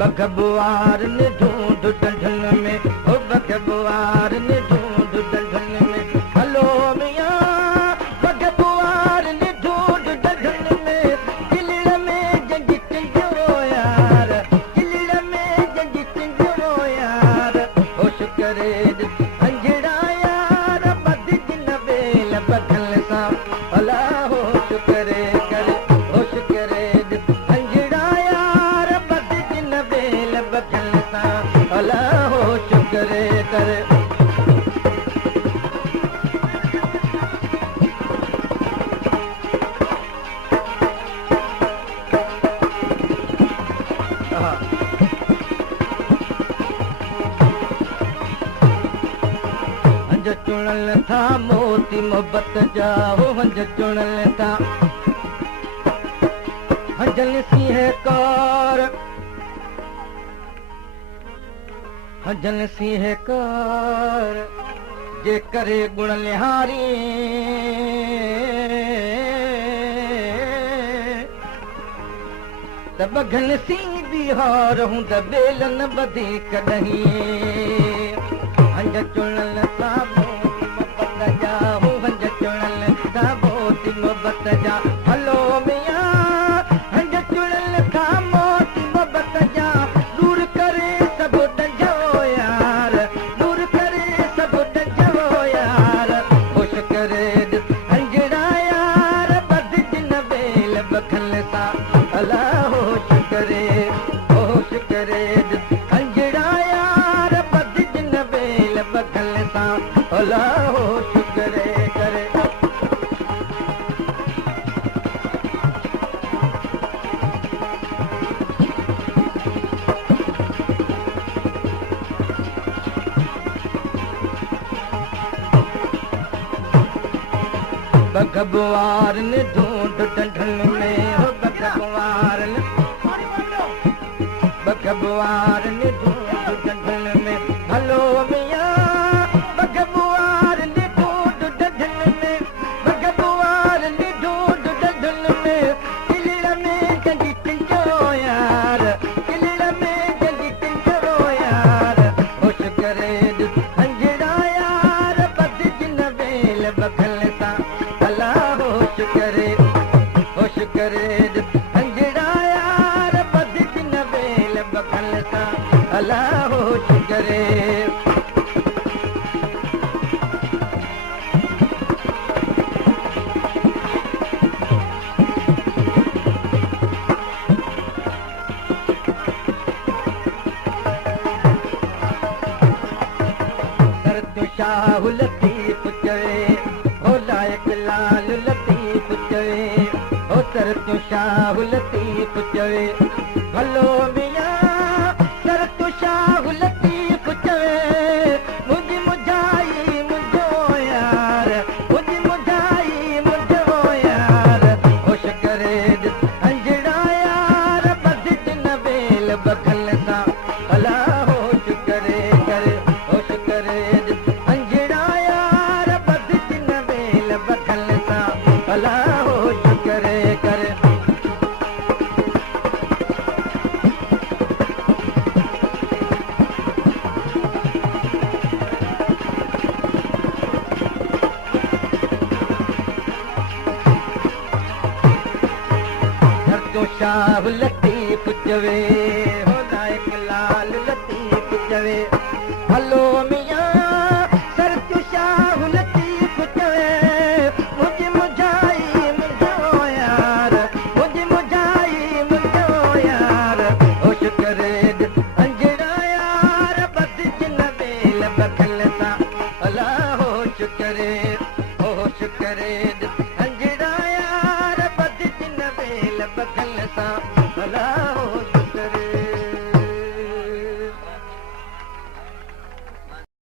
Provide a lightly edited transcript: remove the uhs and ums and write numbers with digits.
बगबुआर ने ढूंढ डंडन में, ओ बगबुआर ने ढूंढ डंडन में, हलो मियां बगबुआर ने ढूंढ डंडन में, किलड़ में जंग चंगो यार, किलड़ में जंग चंगो यार, होश करे अंजड़ा यार बद दिन बेल बदल सा अला होश करे करे होश करे अंजड़ा यार बद दिन बेल बदल सा अला होश करे करे चुनल था मोती मोहब्बत जा हो हंज चुनल था हंजल सिंह कौर हंजल सिंह कौर जे करे गुण निहारी त बघन सिंह बिहार हूं त बेलन वधीक नहीं हंज चुनल था मोहब्बत जा हो हंज चुनल था मोती मोहब्बत जा हलो मियां हंज चुनल था मोती मोहब्बत जा दूर करे सब डंजो यार दूर करे सब डंजो यार होश करे हंजड़ा यार बद दिन बेल बखल सा अला होश करे हंजड़ा यार बद दिन बेल बखल सा अला होश करे करे बगबुआर ने ढूंढ डंडन में हो बगबुआर ने ढूंढ डंडन में भलो मियां बगबुआर ने ढूंढ डंडन में बगबुआर ने ढूंढ डंडन में किलड़ में जंगी टिंजो यार किलड़ में जंगी टिंजो यार होश करे अंजड़ा यार बद दिन बेल बखल सा अला होश करे अंजड़ा यार बद दिन बेल बखल सा अला होश करे शाह लतीफ चवे हो लायक लाल लतीफ चवे हो सर तू शाह लतीफ चवे भलो मियां सर तू शाह लतीफ चवे मुझी मुझाई मुझो यार मुझी मुझाई मुझो यार होश करे अंजड़ा यार बद दिन बेल बखल सा अला होश करे करे होश करे अंजड़ा यार बद दिन बेल बखल सा अला होश करे करे शाह लतीफ चवे हो लायक लाल लतीफ चवे हलो